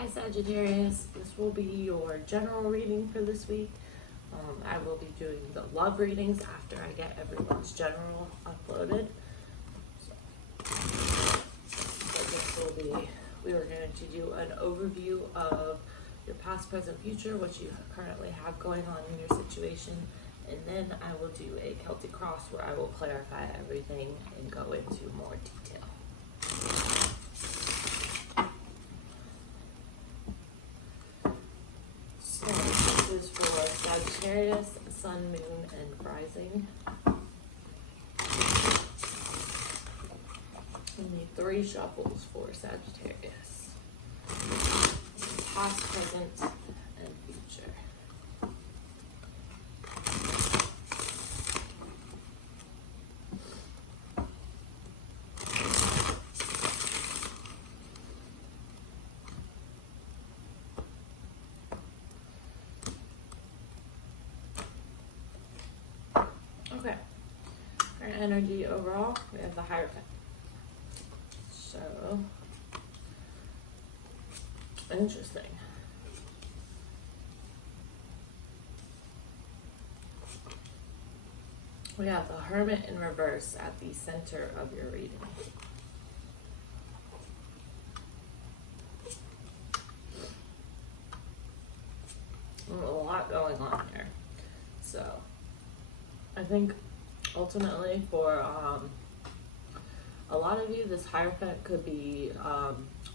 Hi Sagittarius, this will be your general reading for this week. I will be doing the love readings after I get everyone's general uploaded. So this will be, we are going to do an overview of your past, present, future, what you currently have going on in your situation. And then I will do a Celtic Cross where I will clarify everything and go into more detail. So this is for Sagittarius, Sun, Moon, and Rising. We need 3 shuffles for Sagittarius. Past, present, and future. Okay, our energy overall, we have the Hierophant. So, interesting. We have the Hermit in reverse at the center of your reading. A lot going on here. So, I think ultimately for a lot of you, this Hierophant could be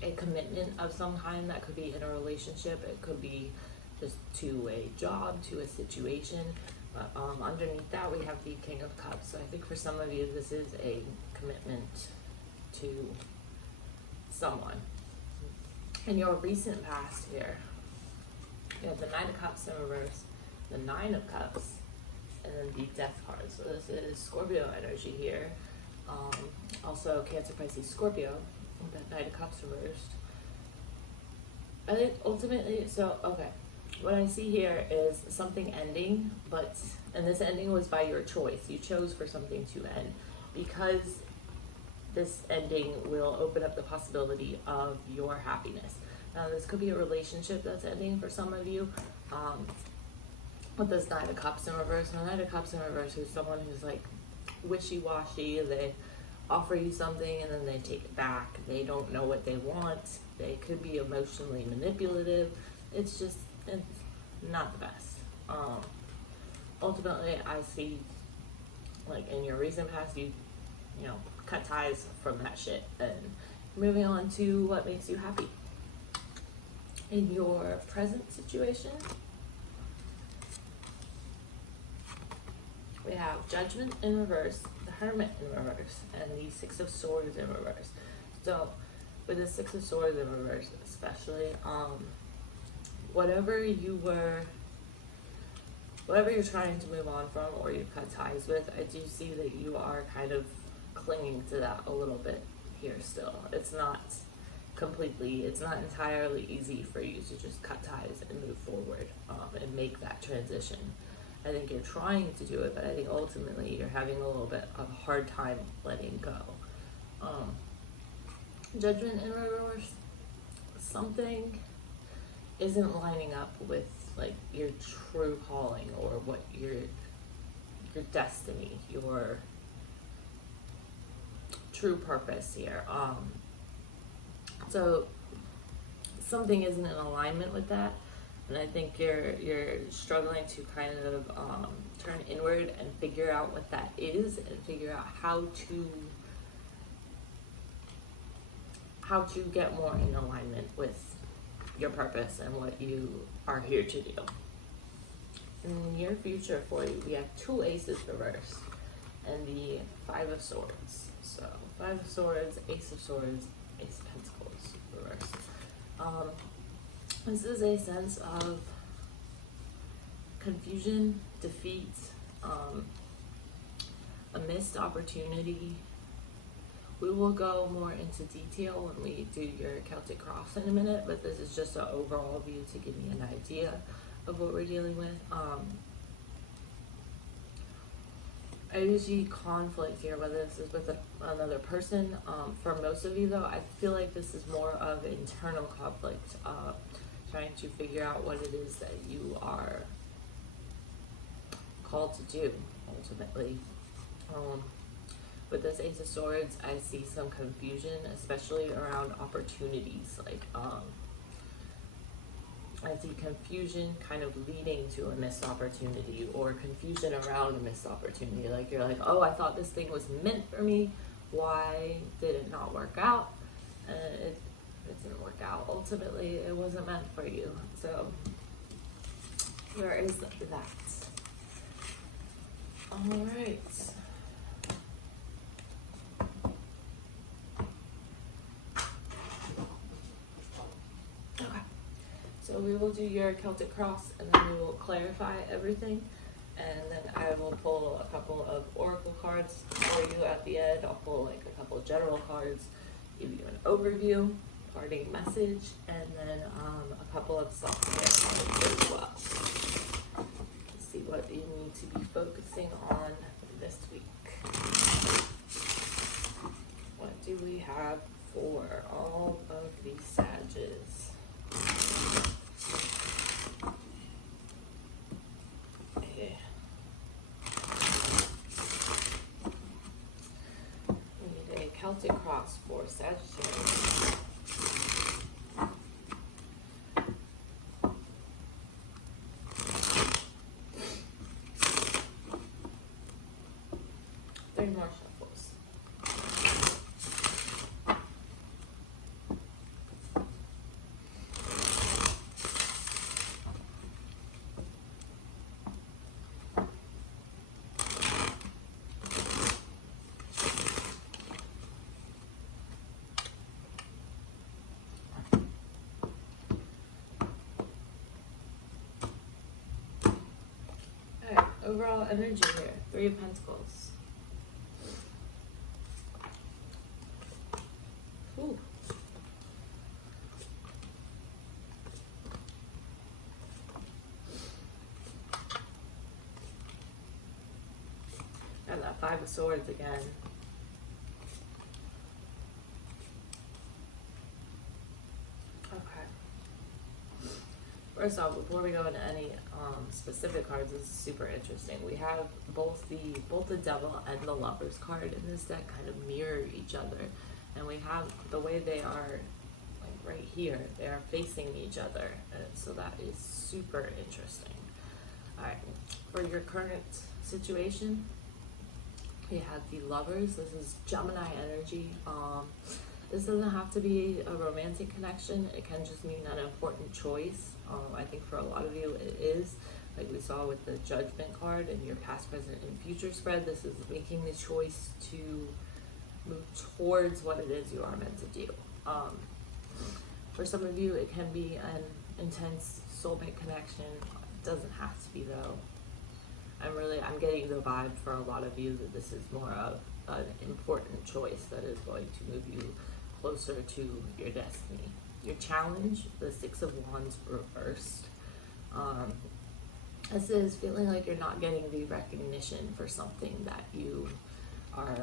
a commitment of some kind. That could be in a relationship. It could be just to a job, to a situation. But underneath that, we have the King of Cups. So I think for some of you, this is a commitment to someone. In your recent past here, you have the Knight of Cups in reverse, the 9 of Cups, and then the Death card. So this is Scorpio energy here. Also Cancer, Pisces, Scorpio, with that Knight of Cups reversed. I think ultimately, so, okay. What I see here is something ending, and this ending was by your choice. You chose for something to end because this ending will open up the possibility of your happiness. Now, this could be a relationship that's ending for some of you. With this Knight of Cups in reverse, and the Knight of Cups in reverse is someone who's like wishy-washy. They offer you something and then they take it back. They don't know what they want. They could be emotionally manipulative. It's not the best. Ultimately, I see, like in your recent past, you cut ties from that shit and moving on to what makes you happy. In your present situation, we have Judgment in reverse, the Hermit in reverse, and the 6 of Swords in reverse. So, with the 6 of Swords in reverse, especially, whatever you're trying to move on from or you cut ties with, I do see that you are kind of clinging to that a little bit here still. It's not entirely easy for you to just cut ties and move forward and make that transition. I think you're trying to do it, but I think ultimately you're having a little bit of a hard time letting go. Judgment in reverse, something isn't lining up with like your true calling or what your destiny, your true purpose here. So something isn't in alignment with that. And I think you're struggling to kind of turn inward and figure out what that is and figure out how to get more in alignment with your purpose and what you are here to do. In your future for you, we have 2 aces reversed and the 5 of Swords. So 5 of Swords, Ace of Swords, Ace of Pentacles reversed. This is a sense of confusion, defeat, a missed opportunity. We will go more into detail when we do your Celtic Cross in a minute, but this is just an overall view to give you an idea of what we're dealing with. I usually conflict here, whether this is with another person. For most of you, though, I feel like this is more of internal conflict, trying to figure out what it is that you are called to do, ultimately. With this Ace of Swords, I see some confusion, especially around opportunities. Like, I see confusion kind of leading to a missed opportunity, or confusion around a missed opportunity. Like, you're like, oh, I thought this thing was meant for me. Why did it not work out? It didn't work out. Ultimately, it wasn't meant for you. So, where is that? All right. So we will do your Celtic Cross, and then we will clarify everything, and then I will pull a couple of oracle cards for you at the end. I'll pull like a couple of general cards, give you an overview, parting message, and then a couple of self-care cards as well. Let's see what you need to be focusing on this week. What do we have for all of these Sages? We need a Celtic Cross for Sagittarius. Three more shuffles. Alright, overall energy here, Three of Pentacles. Ooh. And that Five of Swords again. Okay. First off, before we go into any specific cards, this is super interesting. We have both the Devil and the Lovers card in this deck kind of mirror each other. And we have the way they are, like right here, they are facing each other. And so that is super interesting. All right, for your current situation, we have the Lovers. This is Gemini energy. This doesn't have to be a romantic connection. It can just mean an important choice. I think for a lot of you it is. Like we saw with the Judgment card in your past, present, and future spread, this is making the choice to move towards what it is you are meant to do. For some of you, it can be an intense soulmate connection. It doesn't have to be though. I'm getting the vibe for a lot of you that this is more of an important choice that is going to move you closer to your destiny. Your challenge, the Six of Wands reversed. This is feeling like you're not getting the recognition for something that you are,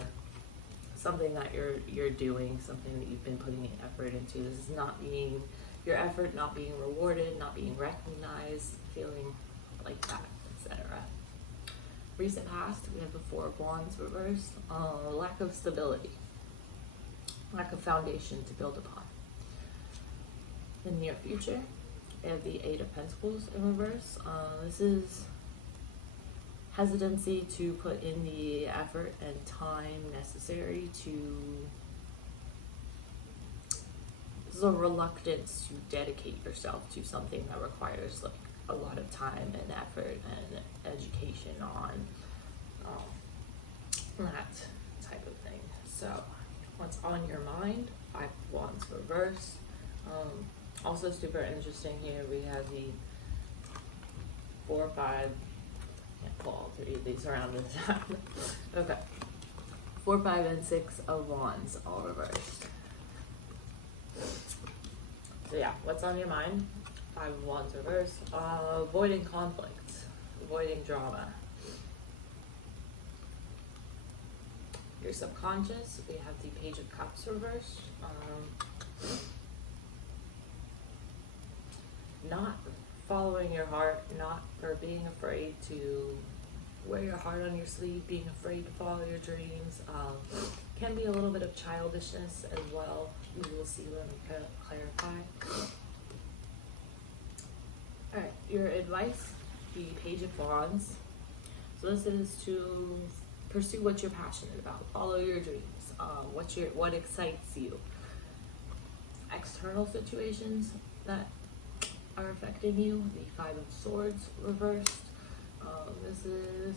something that you're doing, something that you've been putting effort into. This is not being, your effort not being rewarded, not being recognized, feeling like that, etc. Recent past, we have the Four of Wands reversed. Lack of stability, lack of foundation to build upon. In the near future, we have the Eight of Pentacles in reverse. This is hesitancy to put in the effort and time necessary to, this is a reluctance to dedicate yourself to something that requires like a lot of time and effort and education on that type of thing. So what's on your mind? Five of Wands reverse. Also super interesting here, we have the 4, 5, can't pull all three of these around this time. Okay, 4, 5, and 6 of Wands all reversed. So yeah, what's on your mind? 5 of Wands reversed. Avoiding conflict, avoiding drama. your subconscious, we have the Page of Cups reversed. Not following your heart, not, or being afraid to wear your heart on your sleeve, being afraid to follow your dreams. Can be a little bit of childishness as well. We will see when we clarify. Alright, your advice, the Page of Wands. So this is to pursue what you're passionate about, follow your dreams, what excites you. External situations that are affecting you, the Five of Swords reversed. This is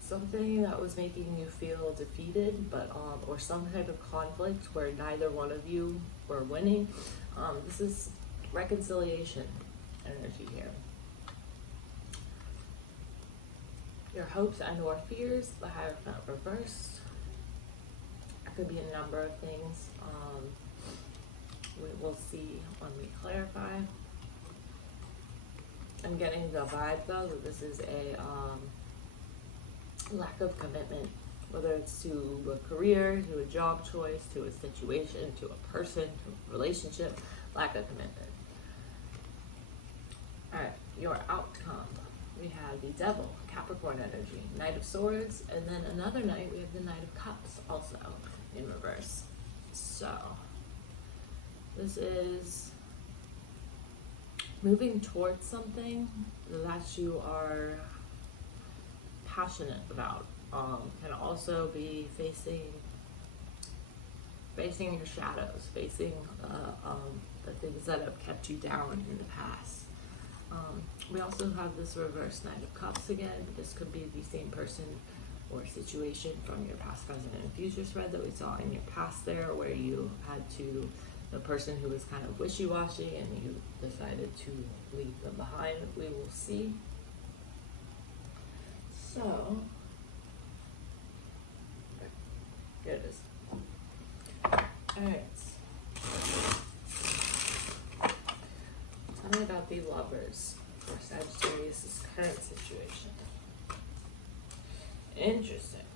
something that was making you feel defeated, but or some type of conflict where neither one of you were winning. This is reconciliation energy here. Your hopes and or fears, the Hierophant reversed. It could be a number of things. We will see when we clarify. I'm getting the vibe though that this is a lack of commitment, whether it's to a career, to a job choice, to a situation, to a person, to a relationship, lack of commitment. Alright, your outcome. We have the Devil, Capricorn energy, Knight of Swords, and then another Knight, we have the Knight of Cups also in reverse. So, this is moving towards something that you are passionate about. Can also be facing your shadows, facing the things that have kept you down in the past. We also have this reverse Knight of Cups again. This could be the same person or situation from your past, present, and future spread that we saw in your past there, where you had the person who was kind of wishy-washy and you decided to leave them behind. We will see. So, here it is. Alright. Tell me about the Lovers for Sagittarius' current situation. Interesting.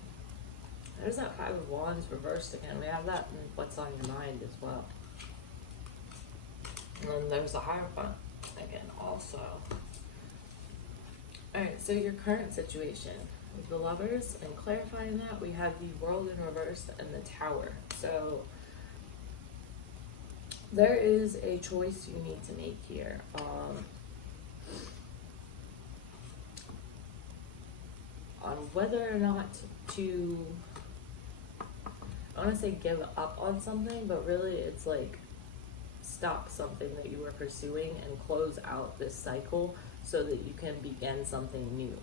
There's that Five of Wands reversed again. We have that in What's on Your Mind as well. And then there's the Hierophant again also. Alright, so your current situation with the Lovers, and clarifying that, we have the World in reverse and the Tower. So there is a choice you need to make here. On whether or not to, I want to say give up on something, but really it's like stop something that you were pursuing and close out this cycle so that you can begin something new.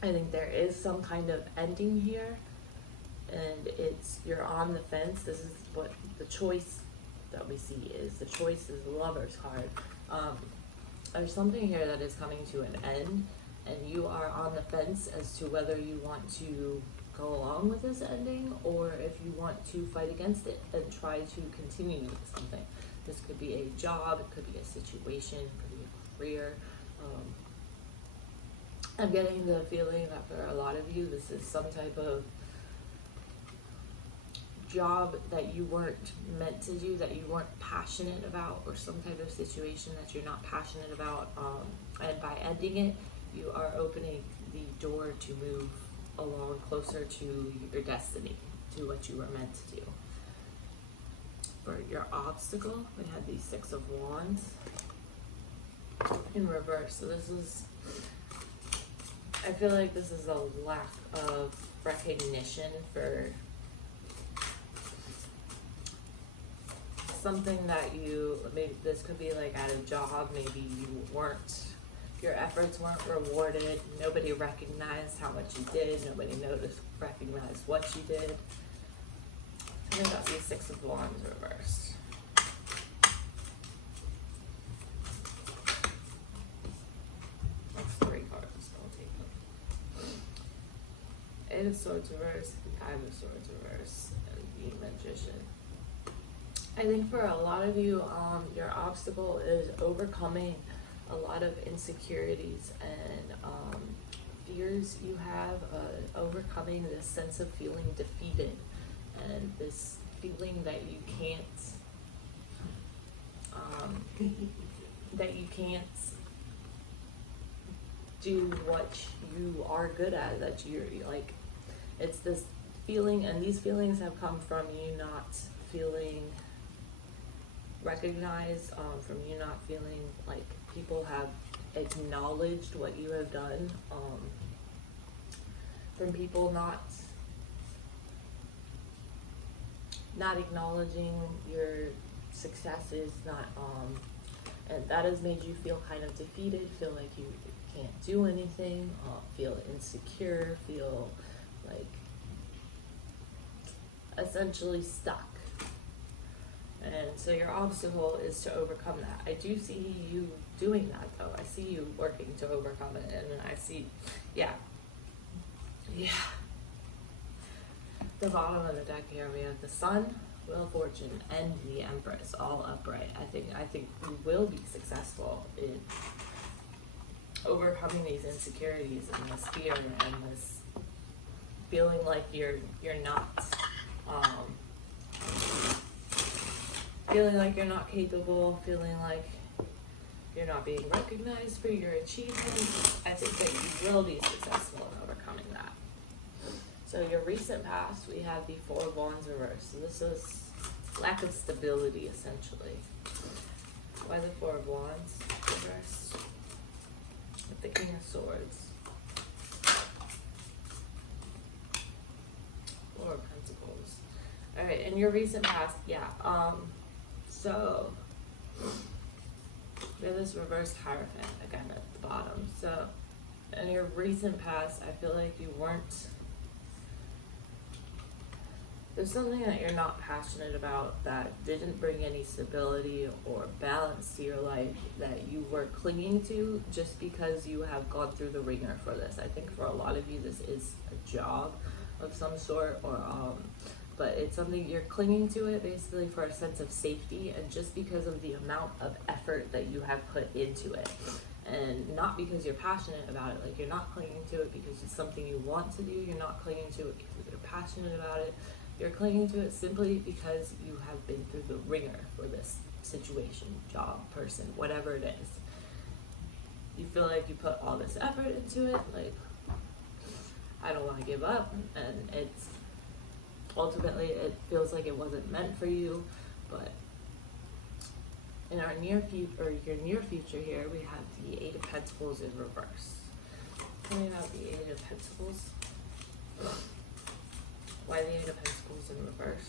I think there is some kind of ending here, and you're on the fence. This is what the choice that we see is. The choice is the Lover's card. There's something here that is coming to an end, and you are on the fence as to whether you want to go along with this ending or if you want to fight against it and try to continue with something. This could be a job, it could be a situation, it could be a career. I'm getting the feeling that for a lot of you, this is some type of job that you weren't meant to do, that you weren't passionate about, or some type of situation that you're not passionate about. And by ending it, you are opening the door to move along closer to your destiny, to what you were meant to do. For your obstacle, we had the Six of Wands in reverse. So this is, I feel like this is a lack of recognition for something that maybe this could be like at a job, maybe your efforts weren't rewarded, nobody recognized how much you did, nobody recognized what you did. And then got the Six of Wands reversed. That's 3 cards, I'll take them. Eight of Swords reversed, Five of Swords reversed, and the Magician. I think for a lot of you, your obstacle is overcoming a lot of insecurities and fears you have, overcoming this sense of feeling defeated and this feeling that you can't do what you are good at, that you're like, it's this feeling, and these feelings have come from you not feeling recognized, from you not feeling like people have acknowledged what you have done, from people not acknowledging your successes, and that has made you feel kind of defeated, feel like you can't do anything, feel insecure, feel like essentially stuck. And so your obstacle is to overcome that. I do see you doing that though. I see you working to overcome it, and I see, yeah. The bottom of the deck here, we have the Sun, Wheel of Fortune, and the Empress, all upright. I think you will be successful in overcoming these insecurities and this fear and this feeling like you're not feeling like you're not capable, feeling like you're not being recognized for your achievements. I think that you will be successful in overcoming that. So your recent past, we have the Four of Wands reversed. So this is lack of stability, essentially. Why the Four of Wands reversed? With the King of Swords. Four of Pentacles. Alright, in your recent past, so we have this reversed Hierophant again at the bottom. So in your recent past, I feel like you weren't, there's something that you're not passionate about that didn't bring any stability or balance to your life that you were clinging to just because you have gone through the ringer for this. I think for a lot of you, this is a job of some sort, or but it's something you're clinging to it basically for a sense of safety, and just because of the amount of effort that you have put into it, and not because you're passionate about it. Like, you're not clinging to it because it's something you want to do. You're not clinging to it because you're passionate about it. You're clinging to it simply because you have been through the ringer for this situation, job, person, whatever it is. You feel like you put all this effort into it, like, I don't want to give up, and it's ultimately, it feels like it wasn't meant for you. But in our near future, or your near future here, we have the Eight of Pentacles in reverse. Tell me about the Eight of Pentacles. Why the Eight of Pentacles in reverse?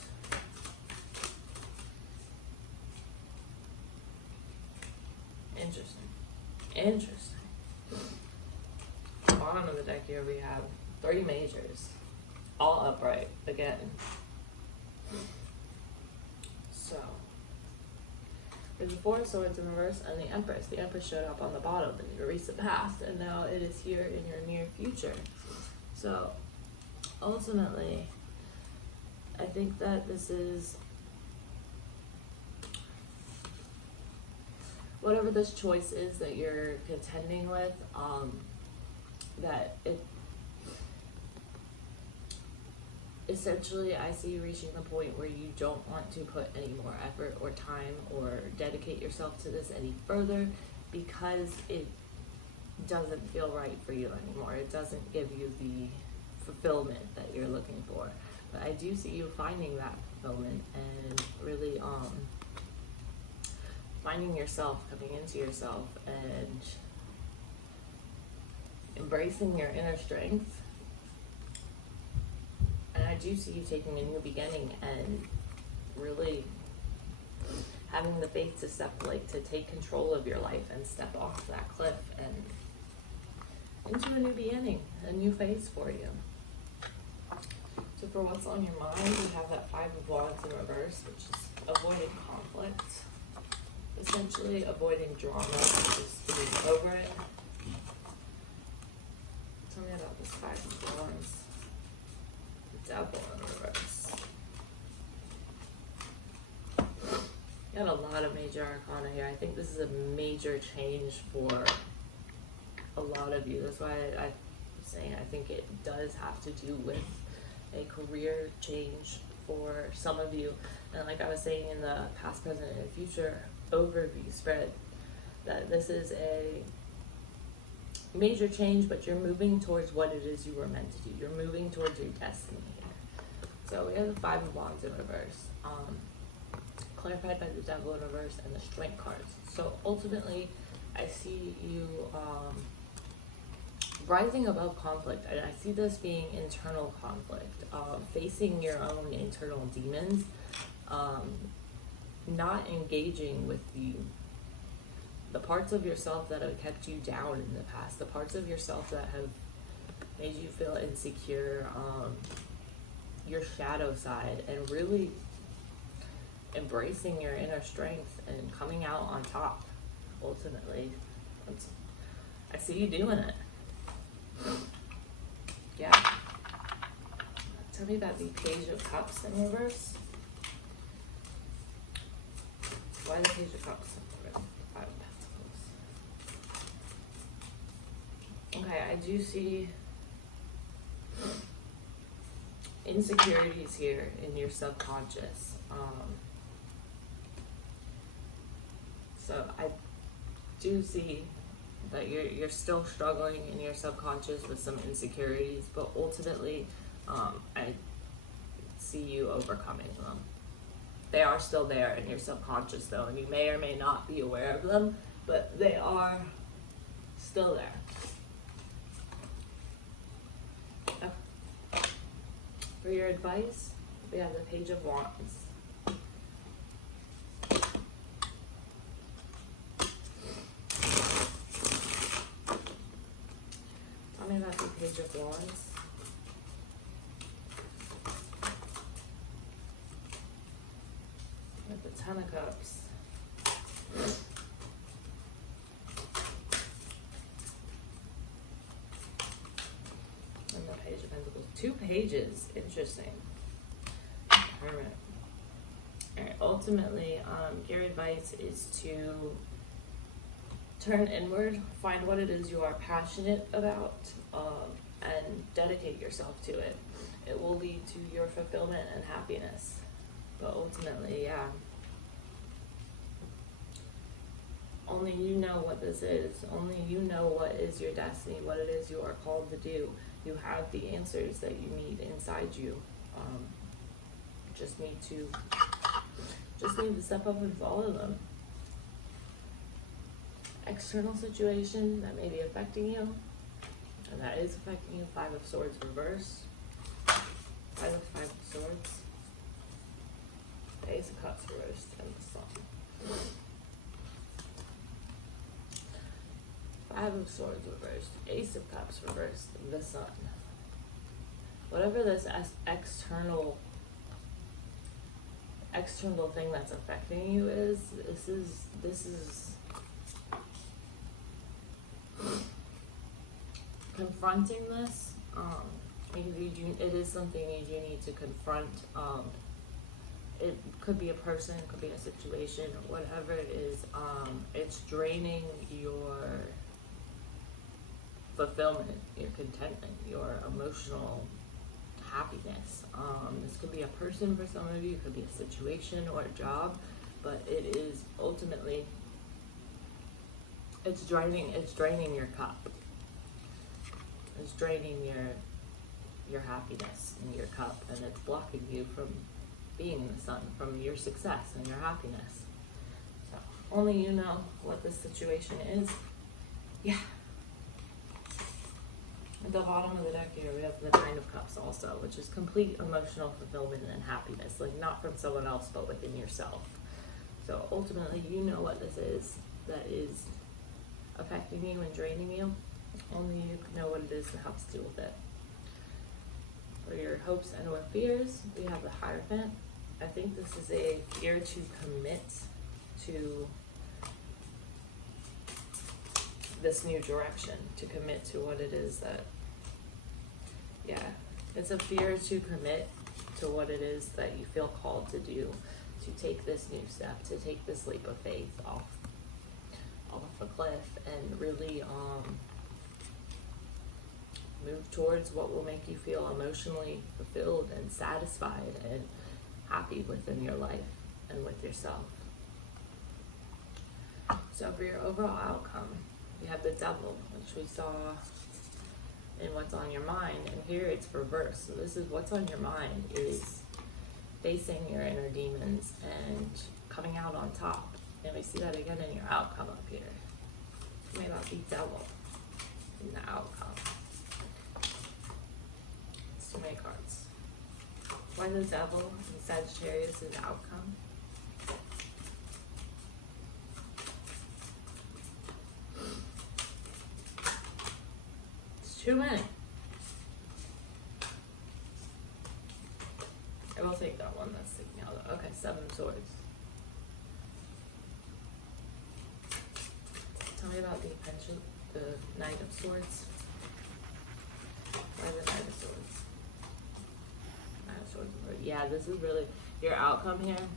Interesting. Bottom of the deck here, we have 3 majors, all upright again. So there's the Four of Swords in reverse and the Empress. The Empress showed up on the bottom in your recent past, and now it is here in your near future. So ultimately, I think that this is, whatever this choice is that you're contending with, that it essentially, I see you reaching the point where you don't want to put any more effort or time or dedicate yourself to this any further, because it doesn't feel right for you anymore. It doesn't give you the fulfillment that you're looking for. But I do see you finding that fulfillment and really finding yourself, coming into yourself, and embracing your inner strength. And I do see you taking a new beginning and really having the faith to take control of your life and step off that cliff and into a new beginning, a new phase for you. So for what's on your mind, we have that Five of Wands in reverse, which is avoiding conflict, essentially avoiding drama, just being over it. Tell me about this Five of Wands. The Devil in reverse. You got a lot of major arcana here. I think this is a major change for a lot of you. That's why I saying. I think it does have to do with a career change for some of you. And like I was saying in the past, present, and future overview spread, that this is a major change, but you're moving towards what it is you were meant to do. You're moving towards your destiny here. So we have the Five of Wands in reverse, clarified by the Devil in reverse, and the Strength cards. So ultimately, I see you rising above conflict, and I see this being internal conflict, facing your own internal demons, not engaging with the parts of yourself that have kept you down in the past, the parts of yourself that have made you feel insecure, your shadow side, and really embracing your inner strength and coming out on top. Ultimately, I see you doing it. Yeah. Tell me about the Page of Cups in reverse. Why the Page of Cups in reverse? Five of Pentacles. Okay, I do see insecurities here in your subconscious. So I do see that you're still struggling in your subconscious with some insecurities, but ultimately, I see you overcoming them. They are still there in your subconscious though, and you may or may not be aware of them, but they are still there. Okay. For your advice, we have the Page of Wands. Tell me about the Page of Wands. With the Ten of Cups. And the Page of Pentacles. 2 pages. Interesting. Hermit. Alright, ultimately, your advice is to turn inward, find what it is you are passionate about, and dedicate yourself to it. It will lead to your fulfillment and happiness. But ultimately, yeah, only you know what this is. Only you know what is your destiny, what it is you are called to do. You have the answers that you need inside you. Just need to step up and follow them. External situation that may be affecting you, and that is affecting you. 5 of Swords reverse. 5 of Swords. The Ace of Cups reversed, and the Sun. 5 of Swords reversed. Ace of Cups reversed, the Sun. Whatever this external thing that's affecting you is, this is confronting this. It is something you do need to confront. It could be a person, it could be a situation, whatever it is. It's draining your fulfillment, your contentment, your emotional happiness. This could be a person for some of you, it could be a situation or a job, but it is ultimately, it's draining your cup. It's draining your happiness in your cup, and it's blocking you from being in the sun, from your success and your happiness. So only you know what this situation is. Yeah. At the bottom of the deck here, we have the Nine of Cups also, which is complete emotional fulfillment and happiness, like not from someone else, but within yourself. So ultimately, you know what this is that is affecting you and draining you. Only you know what it is and how to deal with it. For your hopes and with fears, we have the Hierophant. I think this is a fear to commit to this new direction, to commit to what it is that, yeah, it's a fear to commit to what it is that you feel called to do, to take this new step, to take this leap of faith off a cliff and really Move towards what will make you feel emotionally fulfilled and satisfied and happy within your life and with yourself. So for your overall outcome, you have the Devil, which we saw in What's on Your Mind, and here it's reversed. So this is what's on your mind is facing your inner demons and coming out on top. And we see that again in your outcome up here. Tell me about the Devil in the outcome. It's too many cards. Why the Devil in Sagittarius is outcome? Too many. I will take that one that's sticking out. Okay, 7 of Swords. Tell me about the Knight of Swords. Why the Knight of Swords? Knight of Swords. Yeah, this is really your outcome here.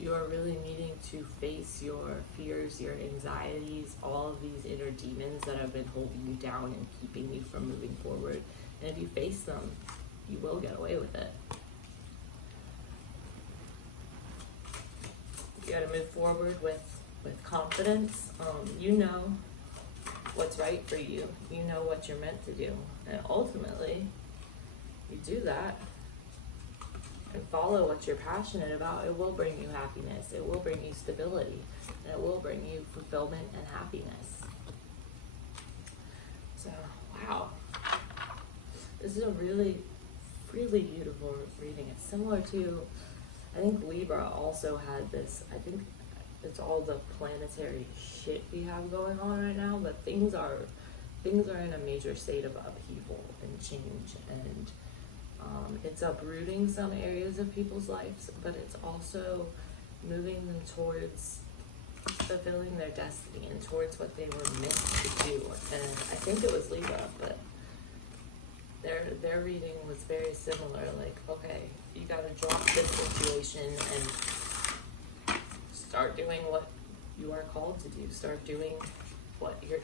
You are really needing to face your fears, your anxieties, all of these inner demons that have been holding you down and keeping you from moving forward. And if you face them, you will get away with it. You gotta move forward with confidence. You know what's right for you. You know what you're meant to do. And ultimately, you do that and follow what you're passionate about, it will bring you happiness, it will bring you stability, and it will bring you fulfillment and happiness. So, wow. This is a really, really beautiful reading. It's similar to, I think Libra also had this, I think it's all the planetary shit we have going on right now, but things are in a major state of upheaval and change, and it's uprooting some areas of people's lives, but it's also moving them towards fulfilling their destiny and towards what they were meant to do. And I think it was Libra, but their reading was very similar. Like, okay, you gotta drop this situation and start doing what you are called to do. Start doing what you're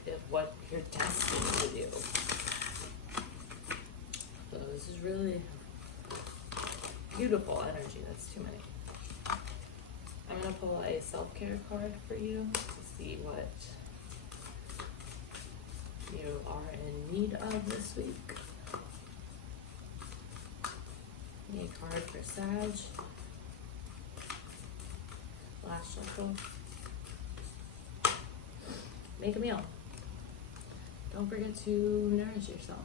destined to do. So this is really beautiful energy. That's too many. I'm going to pull a self-care card for you to see what you are in need of this week. A card for Sag. Last shuffle. Make a meal. Don't forget to nourish yourself.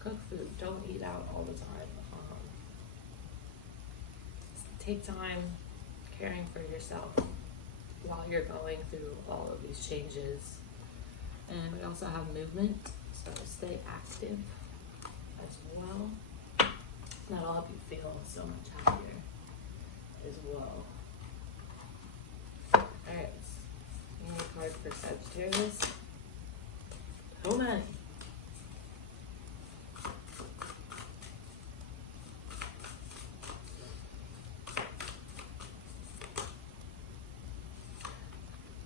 Cook food. Don't eat out all the time. Take time caring for yourself while you're going through all of these changes. And we also have movement, so stay active as well. That'll help you feel so much happier as well. Alright, any card for Sagittarius? Oh man.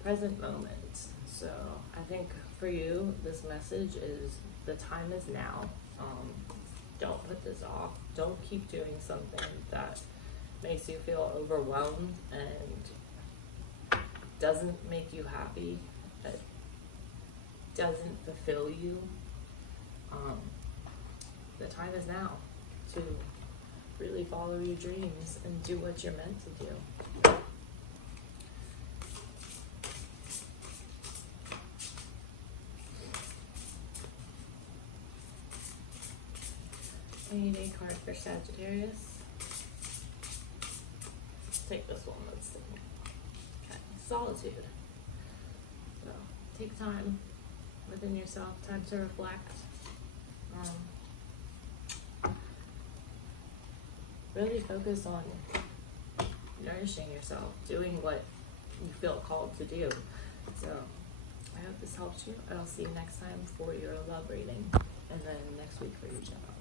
Present moment. So I think for you, this message is the time is now. Don't put this off. Don't keep doing something that makes you feel overwhelmed and doesn't make you happy, that doesn't fulfill you. The time is now to really follow your dreams and do what you're meant to do. I need a card for Sagittarius. Take this one that's sticking. Okay, solitude. So take time within yourself, time to reflect. Really focus on nourishing yourself, doing what you feel called to do. So I hope this helps you. I'll see you next time for your love reading, and then next week for your general.